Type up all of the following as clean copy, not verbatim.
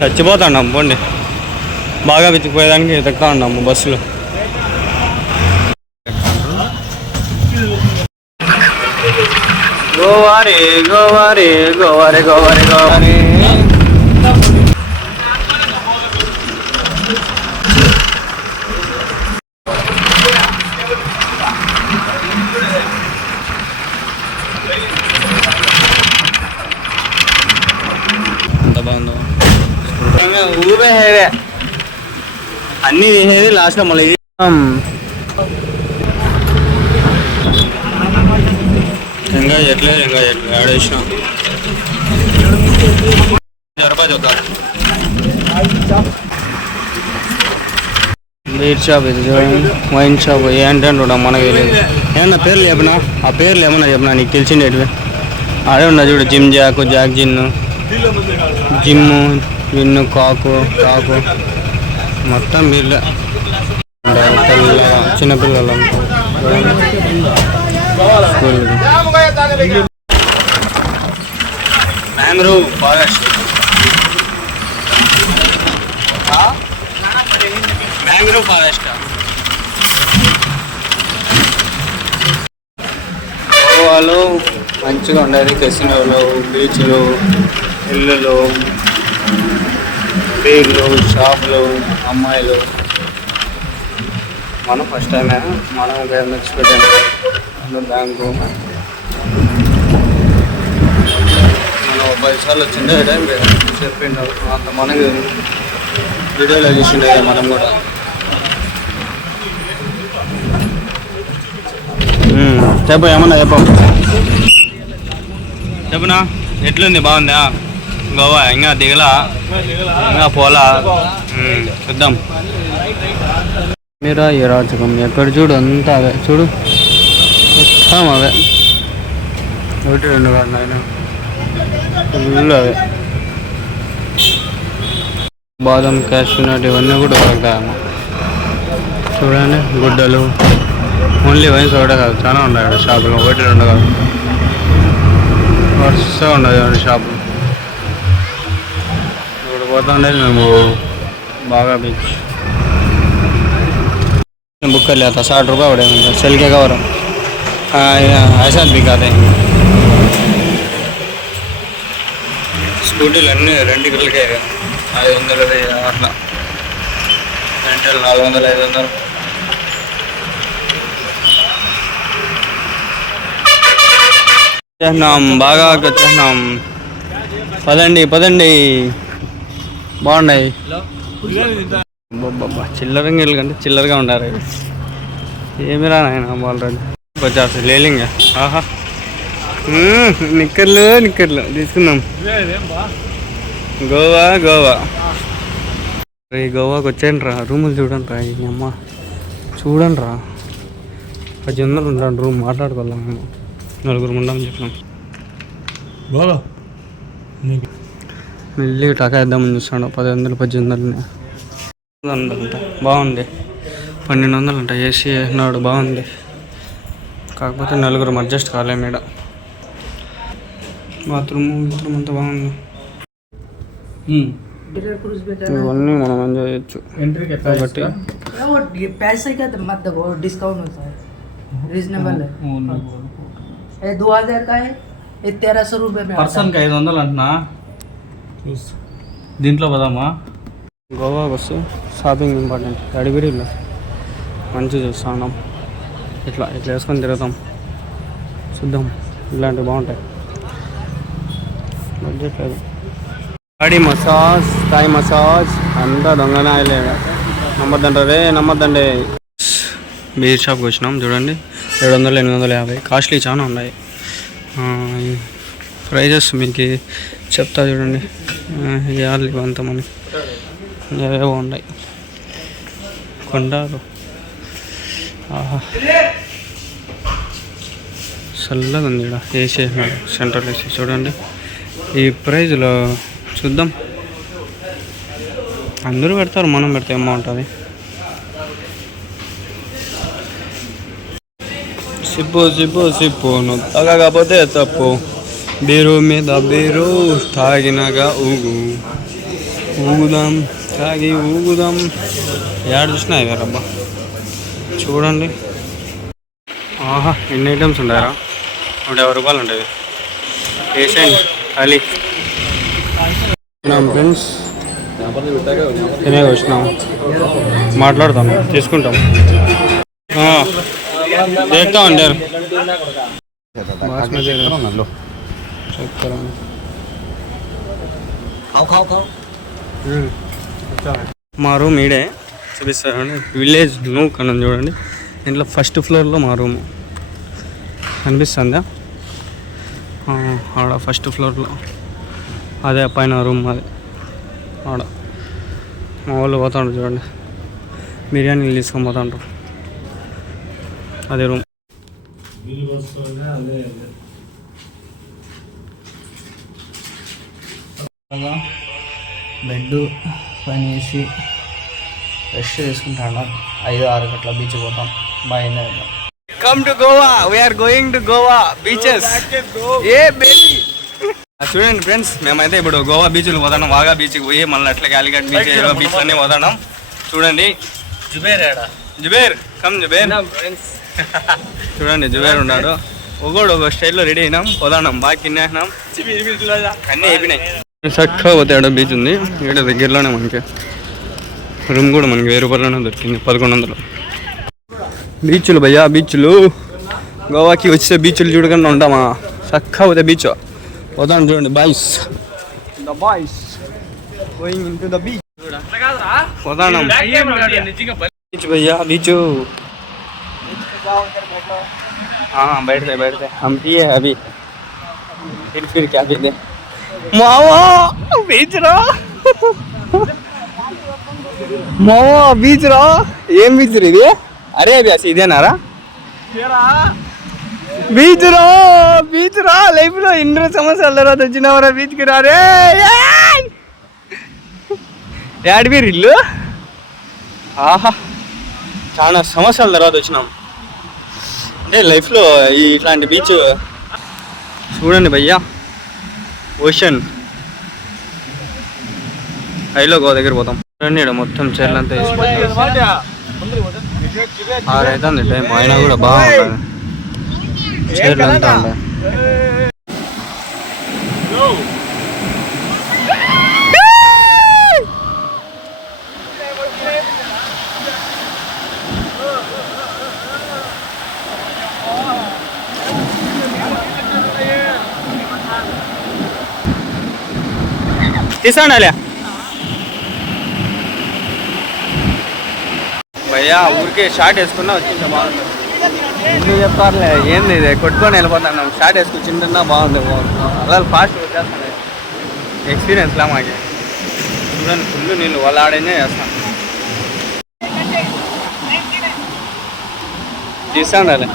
చచ్చిపోతాం పోండి, బాగా వెతికిపోయేదానికి వెతుకుతా ఉన్నాము బస్సులో. గోవారే గోవారే గోవారే గోవారే గోవారే. ఎంత బాగుందో ఊరే హేవే అన్నీ చేసేది లాస్ట్లో మళ్ళీ ఎంజాయ్ చేయట్లేదు ఆడేసినాం. రూపాయలు చూద్దాం. బీర్ షాప్ ఇది చూడండి, వైన్ షాప్ ఏంటంటే మనకు తెలియదు. ఏమన్నా పేర్లు చెప్పినా, ఆ పేర్లు ఏమన్నా చెప్పినా నీకు తెలిసిండేటివి అదే ఉన్నా చూడు. జిమ్ జాకు, జాక్ జిన్ను, జిమ్ము, విన్ను, కాకు మొత్తం బీర్లే. చిన్నపిల్లలు మ్యాంగ్రోవ్ ఫారెస్ట్, మ్యాంగ్రోవ్ ఫారెస్ట్. గోవాలో మంచిగా ఉండేది కెసినోలు, బీచ్లు, ఇల్లులు, బీర్లు, షాపులు, అమ్మాయిలు. మనం ఫస్ట్ టైమే మనం మర్చిపెట్టాము బ్యాంకు. మనం 10 సార్లు వచ్చిండే టైం చెప్పిండు అంత మనకి వీడియోలో చూసిండే మనం కూడా. చెప్పు ఏమన్నా చెప్పునా, ఎట్లుంది? బాగుందా గోవా? ఇంకా దిగలా, ఇంకా పోలా, చూద్దాం. మీరా ఈ రాజకం ఎక్కడ చూడు అంతా అవే చూడు, మొత్తం అవే. 1 2 కాదు నాయన, ఫుల్ అవే. బాదం, క్యాషూ నట్ ఇవన్నీ కూడా దొరుకుతాయమ్మ. చూడండి గుడ్డలు, ఓన్లీ వైన్స్ ఒకటే కాదు, చాలా ఉన్నాయి షాపులు. 1 2 కాదు, వరుసగా ఉండదు షాపులు. ఇప్పుడు పోతుండేది మేము బాగా బీచ్. बुक कर लिया था, 60 रुपये पड़े मुझे सेल के कवर। ऐसा भी खाते हैं. స్కూటీలు అన్నీ రెండుకి 500 అట్లా, రెంటల్ 400 500. వచ్చేసినాం, బాగా వచ్చేసినాం. పదండి బాగున్నాయి. చిల్లరంగా కంటే చిల్లరగా ఉండారు. ఏమి రా నాయన ఆల్రెడీ వచ్చేసి లేలింగ్. ఆహా, నిక్కర్లు తీసుకుందాం. గోవాకి వచ్చాను రా. రూములు చూడండి రా, అమ్మ చూడండి రా. 1800 ఉంటాను రూమ్. మాట్లాడుకోవాలి మేము, 4 ఉండమని చెప్పినాం. మెల్లి టాకేద్దామని చూస్తాడు. 1000 1800 అంట. బాగుంది, 1200 అంట. ఏసీ వేసినాడు, బాగుంది. కాకపోతే 4 అడ్జస్ట్ కాలేము ఈడ. బాత్రూమ్ అంతా బాగుంది. ఇవన్నీ మనం ఎంజాయ్ చేయొచ్చు. కాబట్టి పర్సన్కి 500 అంటున్నా. దీంట్లో పదామా? Goa bus shopping important. అడిగిరిలో మంచిగా చూస్తా ఉన్నాం. ఇట్లా వేసుకొని తిరుగుతాం, చూద్దాం. ఇలాంటివి బాగుంటాయి. బడ్జెట్ లేదు. బాడీ మసాజ్, థాయ్ మసాజ్ అంతా దొంగనాయలే. నమ్మద్దండి. బీర్ షాప్కి వచ్చినాం. చూడండి 700 850. కాస్ట్లీ చాలా ఉన్నాయి. ప్రైజెస్ మీకు చెప్తా చూడండి. ఇవ్వాలి ఇవంతా మనకి ఏవేవో ఉన్నాయి. కొండాలు, ఆహా చల్లగా ఉంది. ఇక్కడ ఏసీ సెంట్రల్ ఏసీ. చూడండి ఈ ప్రైజ్లో చూద్దాం. అందరూ పెడతారు, మనం పెడితే ఏమో ఉంటుంది. సిప్పు నువ్వు తాగకపోతే తప్పు. బీరు మీద బీరు తాగినగా ఊగు. ఊగుదాం తాగి ఊగుదాం. యాడ్ చూసినా ఇవ్వరబ్బా, చూడండి. ఆహా, ఎన్ని ఐటమ్స్ ఉన్నాయరా, 150 రూపాయలు ఉంటుంది. వేసేయండి ఖాళీ. ఫ్రెండ్స్ తినే వచ్చినాం, మాట్లాడతాం, తీసుకుంటాం. देखता हूँ अंदर మా రూమ్ ఈడే చూపిస్తారండి. విలేజ్ నూక్ అని చూడండి, ఇంట్లో ఫస్ట్ ఫ్లోర్లో మా రూము కనిపిస్తుందా? ఆడ ఫస్ట్ ఫ్లోర్లో అదే పైన రూమ్ అది. ఆడ మా వాళ్ళు పోతాడు చూడండి, బిర్యానీలు తీసుకొని పోతాంటారు. అదే రూమ్. బెడ్ పని వేసి ఫ్రెష్ చేసుకుంటాను. 5-6 గంటల బీచ్ పోతాం. బాగా come to Goa, we're going to Goa beaches. ఏ బేబీ చూడండి ఫ్రెండ్స్, మేమైతే ఇప్పుడు గోవా బీచ్లు పోతాం. వాగా బీచ్కి పోయి మళ్ళీ అట్లా కాలిగట్ బీచ్, బీచ్ అన్నీ పోతాం. చూడండి జుబేర్ కమ్ జుబేర్. చూడండి జుబేర్ ఉన్నాడు. ఒకడు ఒక స్టైల్లో రెడీ అయినాం, పోదాం. బాగా తినేసినాం, అన్నీ అయిపోయినాయి. చక్కగా పోతాడు. బీచ్ ఉంది ఇక్కడ దగ్గరలోనే. మనకి రూమ్ కూడా మనకి 1000 రూపాయలనే దొరికింది, 1100. బీచ్లు భయ్యా, బీచ్లు. గోవాకి వచ్చే బీచ్లు చూడకుండా ఉంటామా? చక్కగా పోతే బీచ్ పోతాను. చూడండి boys, the boys going into the beach. పోతాను బీచ్ భయ్యా, బీచ్. हाँ बैठते हम पिए अभी, फिर क्या पीते? मावा बीच रहा, मावा बीच रहा. ఏం బీచ్ ఇది? అరేబియా ఇదేనారా? బీచ్ రా లైఫ్ లో 2 సంవత్సరాల తర్వాత వచ్చినవరా బీచ్కి రారే. యాడ్ బీర్ ఇల్లు. ఆహా, చాలా సంవత్సరాల తర్వాత వచ్చినాం. అంటే లైఫ్లో ఇట్లాంటి బీచ్ చూడండి భయ్యా. ఓషన్ హైలో గోవా దగ్గర పోతాం. చూడండి ఇక్కడ మొత్తం చీరలంతా వేసుకుంటాం. 6 అవుతుంది టైం, అయినా కూడా బాగుంటుంది. చీరలంతా ఉంటాయి. తీసాండాలే భయ్యా, ఊరికే షార్ట్ వేసుకున్నా వచ్చిందా బాగుంటుంది. ఎందుకు చెప్తారులే, ఏంది ఇది కొట్టుకొని వెళ్ళిపోతాను. షార్ట్ వేసుకొచ్చింటున్నా బాగుంటుంది. అలా ఫాస్ట్ వచ్చేస్తాను. ఎక్స్పీరియన్స్లా మాకి. చూడండి ఫుల్ నీళ్ళు వాళ్ళ ఆడనే చేస్తాను. తీసాండాలే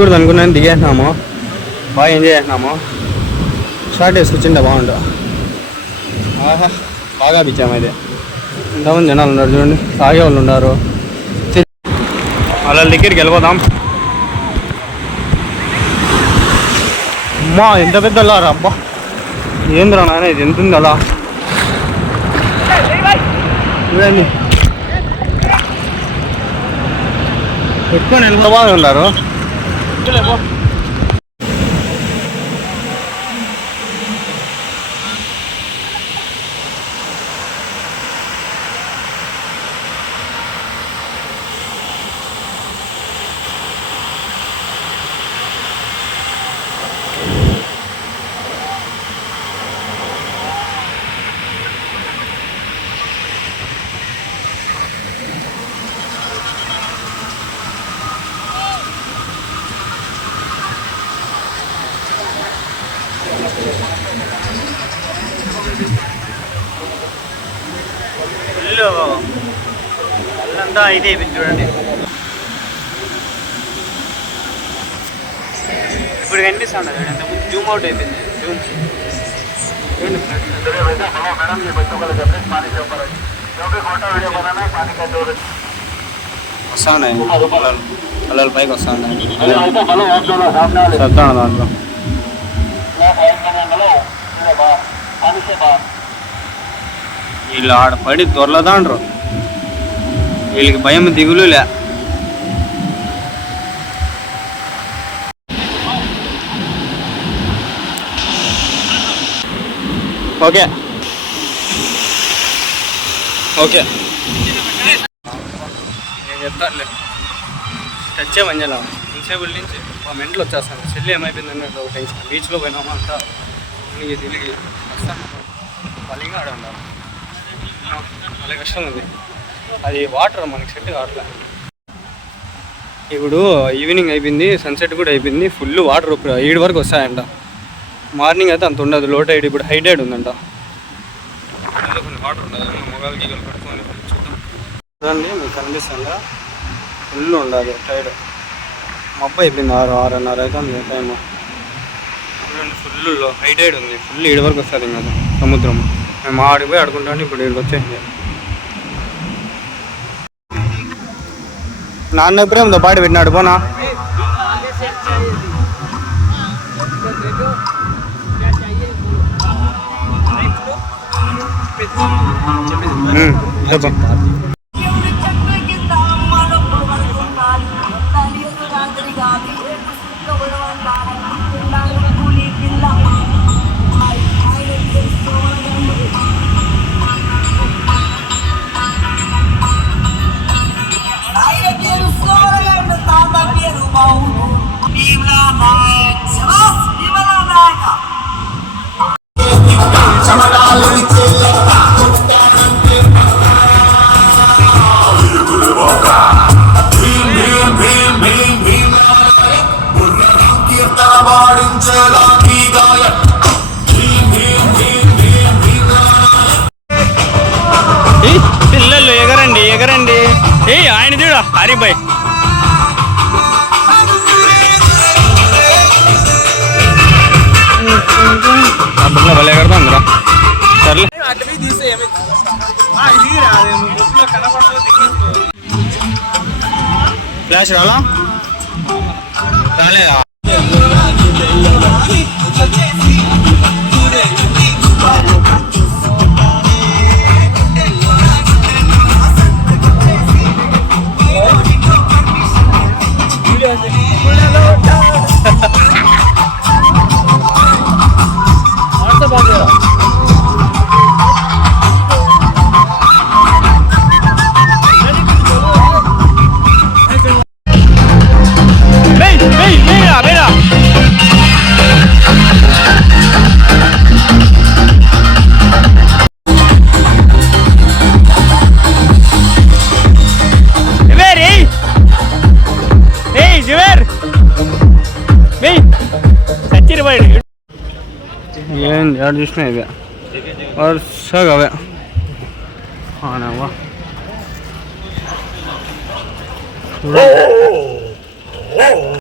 దిగకూడదు అనుకున్నాను, దిగేసినాము. బాగా ఎంజాయ్ చేసినాము. షార్ట్ వేసుకొచ్చిండే బాగుండు. ఆహా బాగా పిచ్చాము. అయితే ఎంతమంది జనాలు ఉన్నారు చూడండి, తాగే వాళ్ళు ఉన్నారు. వాళ్ళ దగ్గరికి వెళ్ళిపోదాం. అమ్మా ఎంత పెద్ద అలా అబ్బా, ఏంద్రా నాయన ఇది, ఎంత ఉంది అలా చూడండి. పెట్టుకొని ఎంత బాగా ఉన్నారు. అల్లంతా అయితే అయిపోయింది చూడండి. ఇప్పుడు కనిపిస్తాను చూడండి, జూమ్ అవుట్ అయిపోయింది. జూమ్ వస్తాయి పిల్లలు పైకి వస్తా ఉన్నాయి. చెప్తాను దాంట్లో వీళ్ళు ఆడ పడి దొరలదాండ్రు. వీళ్ళకి భయం దిగులులే. ఓకే ఓకే నేను చెప్తానులే. టచ్చే మంజలా ఇన్సేబుల్ నుంచి మా మెంట్లో వచ్చేస్తాను. చెల్లి ఏమైపోయిందని ఒక టెన్షన్. బీచ్లో పోయినామా అంతా తిరిగి వస్తాను. వాళ్ళగా ఆడ ఉండాలి. చాలా కష్టం ఉంది అది. వాటర్ మనకి సెట్ కావట్లే. ఇప్పుడు ఈవినింగ్ అయిపోయింది, సన్సెట్ కూడా అయిపోయింది. ఫుల్ వాటర్ 7 వరకు వస్తాయంట. మార్నింగ్ అయితే అంత ఉండదు, లో టైడ్. ఇప్పుడు హై టైడ్ ఉందంట. కొన్ని వాటర్ ఉండదు, మొగాలు గీగలు కట్టుకొని చూద్దాం. చూడండి మీకు కనిపిస్తుందా, ఫుల్ ఉండదు టైడ్. మబ్బు అయిపోయింది, 6-6:30 అవుతుంది టైము. చూడండి ఫుల్ హై టైడ్ ఉంది. ఫుల్ 7 వరకు వస్తుంది ఇంకా సముద్రం. మేము ఆడికి పోయి ఆడుకుంటాను. ఇప్పుడు ఇక్కడికి వచ్చేసింది. నాన్న ఎప్పుడే ఉందో పాడి పెట్టినాడు పోనా. పిల్లలు ఎగరండి ఎగరండి. ఆయన చూడ హరిబాయ్. భలే ఎగరదా సర్లే. ఫ్లాష్ రాలా రాలేదా? ఏంది ఎక్కడ చూసినా ఇవే వరుసగా అవే. అవునవ్వా